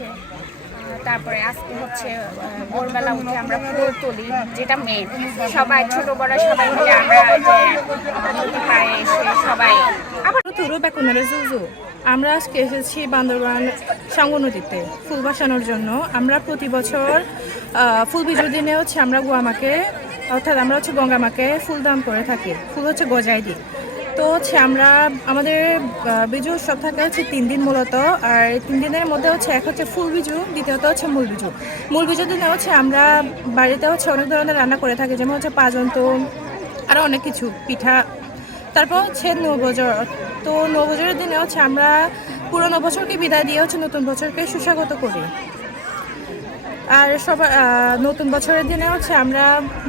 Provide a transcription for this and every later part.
হচ্ছে তারপরে আজকে হচ্ছে ভোরবেলা উঠে আমরা ফুল তুলি, যেটা মেন। সবাই ছোট বড় সবাই মিলে আমরা যে নদী পাড়ে এসে সবাই আবার আমরা আজকে এসেছি বান্দরবান সাঙ্গু নদীতে ফুল বাসানোর জন্য। আমরা প্রতি বছর ফুল বিজুর দিনে হচ্ছে আমরা গুয়ামাকে অর্থাৎ আমরা হচ্ছে গঙ্গামাকে ফুল দান করে থাকি। ফুল হচ্ছে গজায় দিই। তো হচ্ছে আমরা আমাদের বিজু উৎসব থাকে হচ্ছে 3 দিন মূলত। আর এই 3 দিনের মধ্যে হচ্ছে এক হচ্ছে ফুল বিজু, দ্বিতীয়ত হচ্ছে মূল বিজু। মূল বিজুর দিনে হচ্ছে আমরা বাড়িতে হচ্ছে অনেক ধরনের রান্না করে থাকি, যেমন হচ্ছে পাজন্ত, আরও অনেক কিছু পিঠা। তারপর হচ্ছে নববছর। তো নববছরের দিনে হচ্ছে আমরা পুরনো বছরকে বিদায় দিয়ে হচ্ছে নতুন বছরকে সুস্বাগত করি। আর সবার নতুন বছরের দিনে হচ্ছে আমরা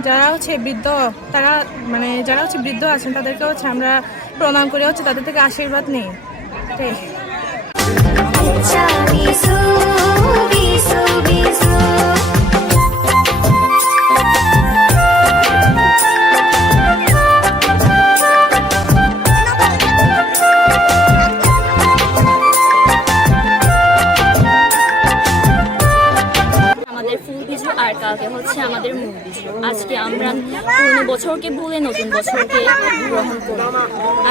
যারা হচ্ছে বৃদ্ধ, তারা মানে যারা হচ্ছে বৃদ্ধ আছেন তাদেরকে হচ্ছে আমরা প্রণাম করে হচ্ছে তাদের থেকে আশীর্বাদ নিই। ঠিক ফুল বিজু আর কালকে হচ্ছে আমাদের মূল বিজু। আজকে আমরা পুরনো বছরকে ভুলে নতুন বছরকে গ্রহণ করি।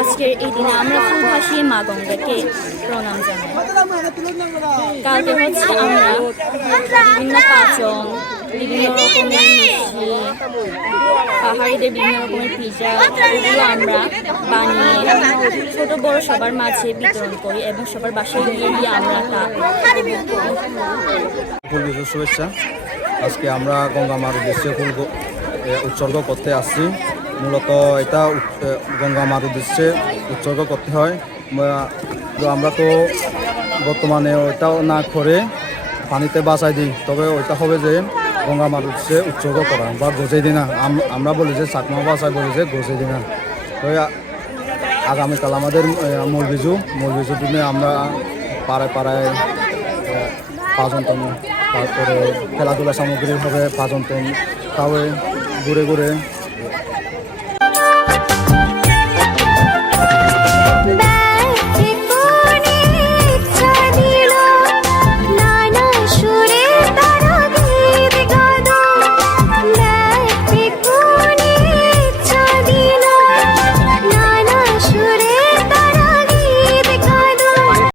আজকের এই দিনে আমরা ফুল ভাসিয়ে মা গঙ্গাকে প্রণাম জানাই। কালকে হচ্ছে আমরা বিভিন্ন পাচন, বিভিন্ন রকমের মিষ্টি, পাহাড়িদের বিভিন্ন রকমের পিজা, এগুলো আমরা বানিয়ে ছোট বড় সবার মাঝে বিতরণ করি এবং সবার বাসায় গিয়ে আমরা তা ফুল বিজুর শুভেচ্ছা। আজকে আমরা গঙ্গামার উদ্দেশ্যে ফুল উৎসর্গ করতে আসছি। মূলত এটা গঙ্গামার উদ্দেশ্যে উৎসর্গ করতে হয়। আমরা তো বর্তমানে ওইটাও না করে পানিতে বাঁচাই দিই, তবে ওইটা হবে যে গঙ্গামার উদ্দেশ্যে উৎসর্গ করা বা গজেই দিনা। আমরা বলি যে চাকমা ভাষায় বলি যে গজেই দিনা। তো আগামীকাল আমাদের মূল বিজুর দিনে আমরা পাড়ায় পাড়ায় পাজন্তন, তারপরে খেলাধুলা সামগ্রী হবে পাজন্তন, তাও ঘুরে ঘুরে